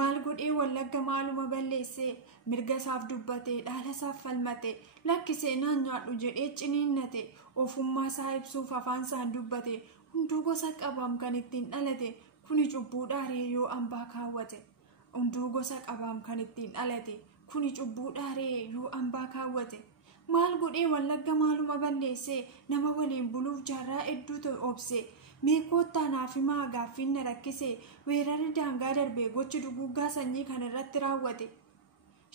maal godhee wallagga maaluma balleessee mirga isaaf dubbatee dhaala isaaf falmatee lakkisee naan nyaadhu jedhee ciniinnate ofummaa isaa ibsuuf afaan isaan dubbate hunduu gosa qabaam kan ittiin dhalate kuni cubbuudha ree yoo ambaa kaawwate hunduu gosa qabaam kan ittiin dhalate kuni cubbuudha ree yoo ambaa kaawwate maal godhee wallagga maaluma balleessee nama waliin buluuf jaarraa hedduutu obse meekoottaa naaf himaa gaaffiin na rakkisee weerarri daangaa darbee gochi duguggaa sanyii kan irratti raawwate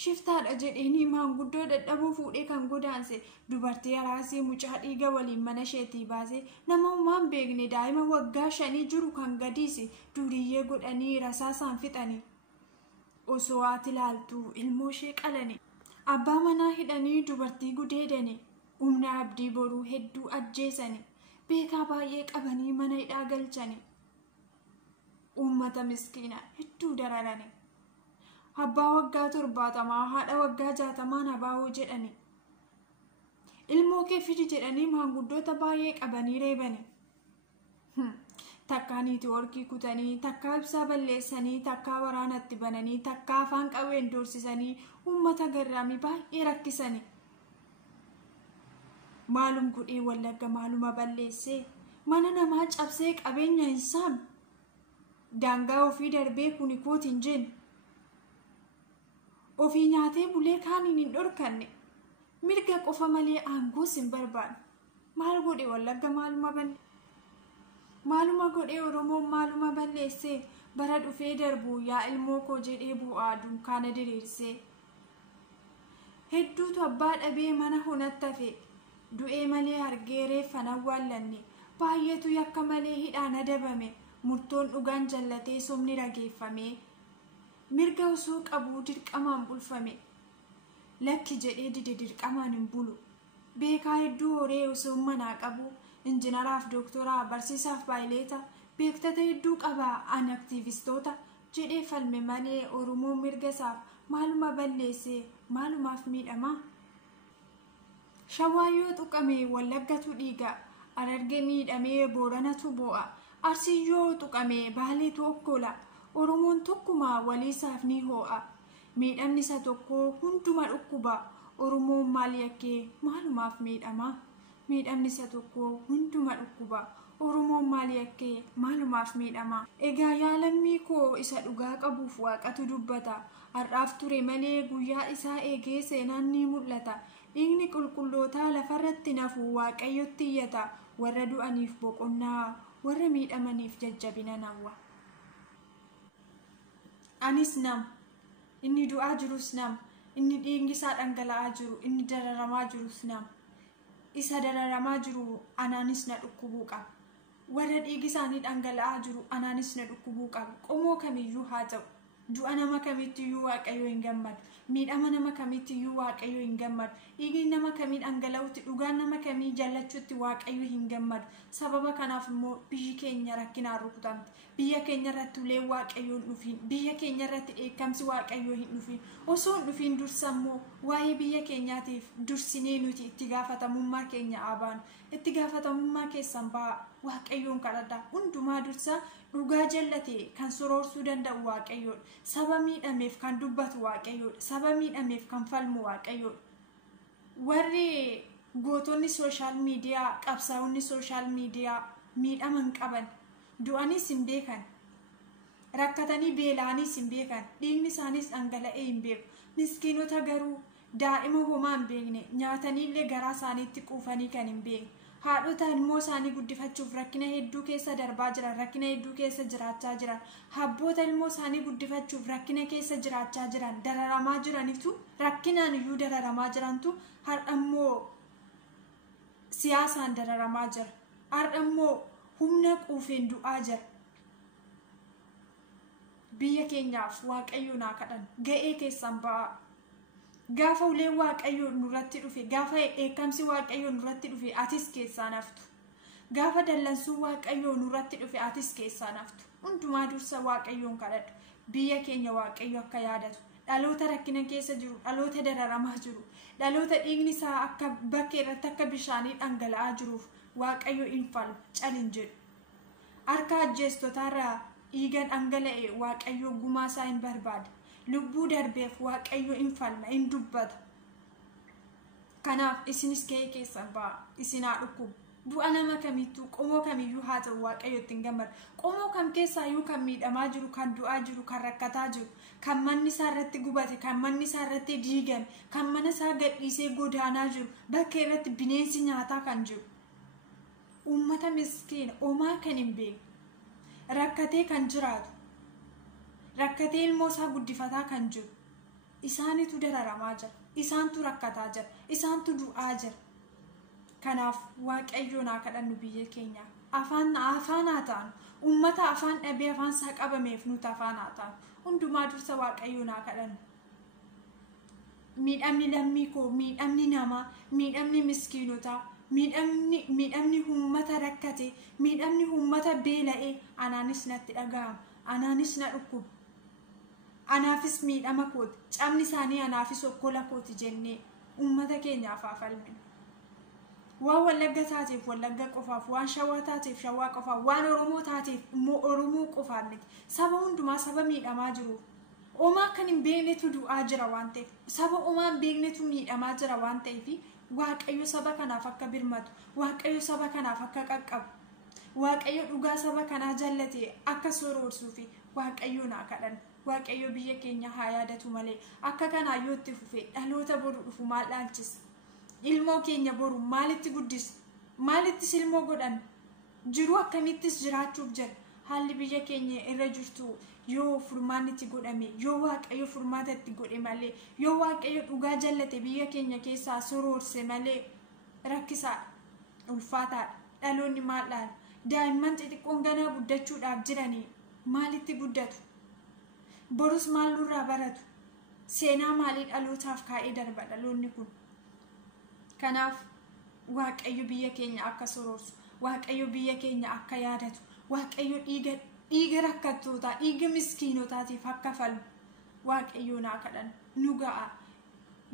shiftaadha jedheenii maanguddoo dadhabuu fuudhee kan godaanse dubartii haraasee mucaa dhiiga waliin mana isheetii baasee nama uumaan beekne daa'ima waggaa 5 jiru kan gadiise duriyyee godhanii rasaasaan fixanii osoo haati ilaaltuu ilmoo ishee qalane abbaa manaa hidhanii dubartii gudeedane humna abdii boruu hedduu ajjeesanii beekaa baay'ee qabanii mana hidhaa galchanii uummata miskiina hedduu dararanii abbaa waggaa 70 haadha waggaa 60 abaa'oo jedhanii ilmoo kee fidi jedhanii maanguddoota baay'ee qabanii reebanii takkaa niitii warqii kutanii takkaa ibsaa balleessanii takkaa waraanatti bananii takkaa afaan qawween doorsisanii uummata garraamii baay'ee rakkisanii maalum godhee wallagga maaluma balleessee mana namaa cabsee qabeenya insaan daangaa ofii darbee kuni kootiin jeen ofii nyaatee bulee kaaniin hin dhorkanne mirga qofa malee aangoos hin barbaadu maal godhee wallagga maaluma godhee oromoon maaluma balleessee bara dhufee darbu yaa ilmoo koo jedhee bu'aa dunkaana diriirsee hedduutu abbaa dhabee mana hunatti hafe du'ee malee argee reeffan awwaallanne baay'eetu yakka malee hidhaan adabame murtoon dhugaan jallatee somni rageeffame mirga osoo qabuu dirqamaan bulfame lakki jedhee dide dirqamaan hin bulu beekaa hedduu horee osoo manaa qabu injinaraaf dooktoraa barsiisaaf paayileeta beektota hedduu qabaa an aktiivistoota jedhee falme malee oromoon mirga isaaf maaluma balleessee maalumaaf miidhama shawaayyoo tuqame wallaggatu dhiiga ararge miidhamee booranatu bo'a arsiyyoo tuqame baaleetu okkola oromoon tokkuma waliisaaf ni ho'a miidhamni isa tokko hunduma dhukkuba oromoon maal yakkee maalumaaf miidhama miidhamni isa tokko hunduma dhukkuba oromoon maal yakkee maalumaaf miidhama egaa yaalammii koo isa dhugaa qabuuf waaqatu dubbata har'aaf ture malee guyyaa isaa eegee seenaan ni mul'ata dhiigni qulqullootaa lafarratti nafu waaqayyotti iyyata warra du'aniif boqonnaa warra miidhamaniif jajjabina nawwa anis nam inni du'aa jirus nam inni dhiigni isaa dhangala'aa jiru inni dararamaa jirus nam isa dararamaa jiru anaanis na dhukkubuu qaba warra dhiigi isaanii dhangala'aa jiru anaanis na dhukkubuu qaba qomoo kamiyyuu haa ta'u du'a nama kamiittiyuu waaqayyo hin gammadu miidhama nama kamiittiyuu waaqayyo hin gammadu dhiigni nama kamii dhangala'utti dhugaan nama kamii jallachuutti waaqayyo hin gammadu sababa kanaaf immoo biyyi keenya rakkinaan rukutamte biyya keenya irratti ulee waaqayyo hin dhufin biyya keenya irratti dheekkamsi waaqayyo hin dhufin osoo hin dhufin dursa immoo waa'ee biyya keenyaatiif dursinee nuti itti gaafatamummaa keenya abaanu itti gaafatamummaa keessan ba'a waaqayyoon kadhadha hundumaa dursa dhugaa jallate kan soroorsuu danda'u waaqayyoodha saba miidhameef kan dubbatu waaqayyoodha saba miidhameef kan falmu waaqayyoodha warri gootonni sooshaal miidiyaa qabsaa'onni sooshaal miidiyaa miidhaman qaban du'anis hin beekan rakkatanii beelaanis hin beekan dhiigni isaanis dhangala'ee hin beeku miskiinota garuu daa'ima homaa hin beekne nyaataniillee garaa isaaniitti quufanii kan hin beekne haadhota ilmoo isaanii guddifachuuf rakkina hedduu keessa darbaa jiran rakkina hedduu keessa jiraachaa jiran habboota ilmoo isaanii guddifachuuf rakkina keessa jiraachaa jiran dararamaa jiranitu rakkinaan iyyuu dararamaa jirantu har'a immoo siyaasaan dararamaa jira har'a immoo humna quufeen du'aa jira biyya keenyaaf waaqayyo naa kadhan ga'ee keessan ba'aa gaafa ulee waaqayyo nurratti dhufe gaafa eekamsi waaqayyo nurratti dhufe atis keessaa naftu gaafa dallansuu waaqayyo nurratti dhufe atis keessaa naftu hundumaa dursa waaqayyoon kadhadhu biyya keenya waaqayyo akka yaadatu dhaloota rakkina keessa jiru dhaloota dararamaa jiru dhaloota dhiigni isaa akka bakkee irratti akka bishaanii dhangala'aa jiruuf waaqayyo hin falu calin jedhu harka ajjeestotaarraa dhiiga dhangala'e waaqayyo gumaa isaa hin barbaada. Lubbuu darbeef waaqayyo hin falma, hin dubbata. Kanaaf isinis ga'ee keessan ba'a, isin haa dhukkubu. Du'a nama kamittuu qomoo kamiyyuu haa ta'u waaqayyo ittiin gammada. Qomoo kam keessaayyuu kan miidhamaa jiru, kan du'aa jiru, kan rakkataa jiru, kan manni isaa irratti gubate, kan manni isaa irratti diigame, kan mana isaa gadhiisee godaanaa jiru, bakka irratti bineensi nyaataa kan jiru. Uummata miskiina homaa kan hin beekne, rakkatee kan jiraatu, rakkatee ilmoo isaa guddifataa kan jiru, isaanitu dararamaa jira, isaantu rakkataa jira, isaantu du'aa jira. Kanaaf waaqayyoon haa kadhannu biyya keenya. Afaan haa taanu. Uummata afaan dhabee afaan isaa qabameef nuti afaan haa taanu. Hundumaa dursa waaqayyoon haa kadhannu. Miidhamni lammii koo, miidhamni namaa, miidhamni miskiinotaa, miidhamni uummata rakkate, miidhamni uummata beela'ee anaanis natti dhaga'ama. Anaanis na dhukkuba. Anaafis miidhama kooti. Cabni isaanii anaafis okkola kooti jennee uummata keenyaaf haa falminu. Waan Wallagga taateef Wallagga qofaaf, waan Shawaa taateef Shawaa qofaaf, waan Oromoo taateef immoo Oromoo qofaaf miti. Saba hundumaa saba miidhamaa jiru. Homaa kan hin beeknetu du'aa jira waan ta'eef, saba homaa hin beeknetu miidhamaa jira waan ta'eef, waaqayyo saba kanaaf akka birmatu, waaqayyo saba kanaaf akka qaqqabu, waaqayyo dhugaa saba kanaa jaallatee akka soroorsuu fi waaqayyoon haa kadhannu. Waaqayyo biyya keenya haa yaadatu malee akka kanaa yoo itti fufe dhaloota boru dhufu maal dhaalchisa? Ilmoo keenya boru maalitti guddisa? Maalittis ilmoo godhan? Jiru akkamittis jiraachuuf jira? Haalli biyya keenya irra jirtu yoo furmaan itti godhame, yoo waaqayyo furmaata itti godhe malee, yoo waaqayyo dhugaa jaallate biyya keenya keessaa soroorse malee rakkisaadha, ulfaataadha. Dhaloonni maal dhaala? Daa'imman xixiqqoon ganaa guddachuudhaaf jiranii maalitti guddatu? Borus maal nurraa baratu? Seenaa maalii dhalootaaf kaa'ee darba dhaloonni kun? Kanaaf waaqayyo biyya keenya akka soroorsu, waaqayyo biyya keenya akka yaadatu, waaqayyo dhiiga rakkattootaa, dhiiga miskiinotaatiif akka falmu waaqayyoon haa kadhannu. Nu ga'a.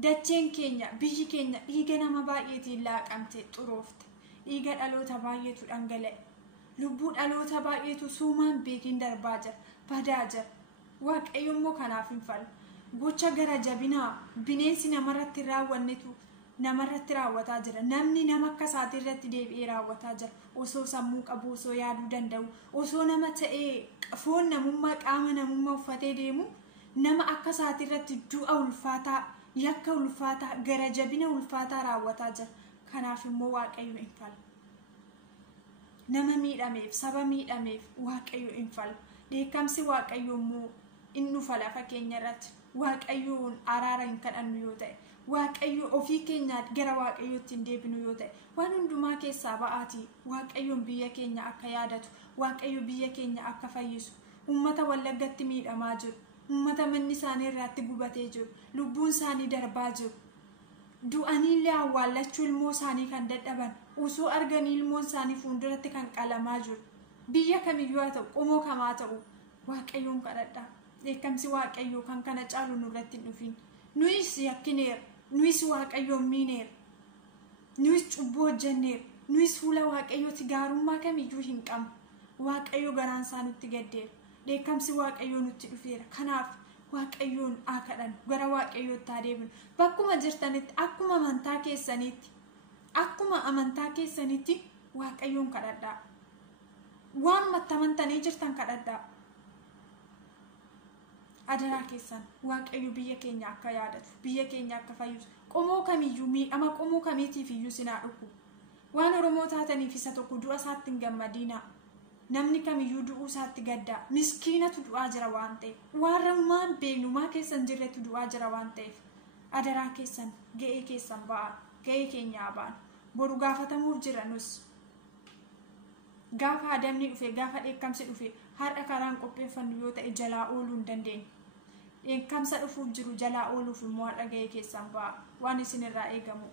Dacheen keenya, biyyi keenya dhiiga nama baay'eetiin laaqamte xuroofte. Dhiiga dhaloota baay'eetu dhangala'e. Lubbuu dhaloota baay'eetu suumaan beekin darbaa jira, badaa jira. Waaqayyo immoo kanaaf hin falmu. Gocha gara jabinaa bineensi namarratti raawwannetu namarratti raawwataa jira. Namni nama akka isaati irratti deebi'ee raawwataa jira. Osoo sammuu qabu, osoo yaaduu danda'u, osoo nama ta'ee foon namummaa, qaama namummaa uffatee deemu, nama akka isaati irratti du'a ulfaataa, yakka ulfaataa, gara jabina ulfaataa raawwataa jira. Kanaaf immoo waaqayyo hin falmu. Nama miidhameef, saba miidhameef waaqayyo hin falmu. Dheekkamsi waaqayyo immoo inni dhufa lafa keenya irratti. Waaqayyoon araara hin kadhannu yoo ta'e, waaqayyo ofii keenyaa gara waaqayyootti hin deebinu yoo ta'e, waan hundumaa keessaa ba'aatii waaqayyoon biyya keenya akka yaadatu, waaqayyo biyya keenya akka fayyisu, uummata Wallaggatti miidhamaa jiru, uummata manni isaanii irratti gubatee jiru, lubbuun isaanii darbaa jiru, du'aniillee awwaallachuu ilmoo isaanii kan dadhaban, osoo arganii ilmoon isaanii fuulduratti kan qalamaa jiru, biyya kamiyyuu haa ta'u, qomoo kamaa ta'u, waaqayyoon kadhadhaa. Dheekkamsi waaqayyoo kan kana caalu nurratti hin dhufin. Nuyis yakkineera, nuyis waaqayyoon miineera, nuyis cubbuu hojjenneera, nuyis fuula waaqayyooti gaarummaa kamiyyuu hin qabnu. Waaqayyo garaan isaa nutti gaddeera. Dheekkamsi waaqayyoo nutti dhufeera. Kanaaf waaqayyoon haa kadhannu, gara waaqayyootti haa deebinu. Bakkuma jirtanitti akkuma amantaa keessanitti waaqayyoon kadhadhaa. Waan maxxamantanii jirtan kadhadhaa. Adaraa keessan waaqayyo biyya keenya akka yaadatu, biyya keenya akka fayyisu, qomoo kamiyyuu miidhama qomoo kamiitiif iyyuu sinaa dhukku. Waan Oromoo taataniif isa tokko du'a isaatti hin gammadinaa. Namni kamiyyuu du'uu isaatti gaddaa. Miskiinatu du'aa jira waan ta'eef, warrummaan beeknumaa keessan jirretu du'aa jira waan ta'eef, adaraa keessan ga'ee keessan ba'aa, ga'ee keenyaa ba'an. Boru gaafatamuuf jira nus. Gaafa adamni dhufe, gaafa dheekkamsi dhufe, har'a karaan qopheeffannu yoo ta'e jalaa ooluu hin dandeenye. Dheekkamsa dhufuuf jiru jalaa ooluuf immoo har'a ga'ee keessan ba'a. Waan isin irraa eegamu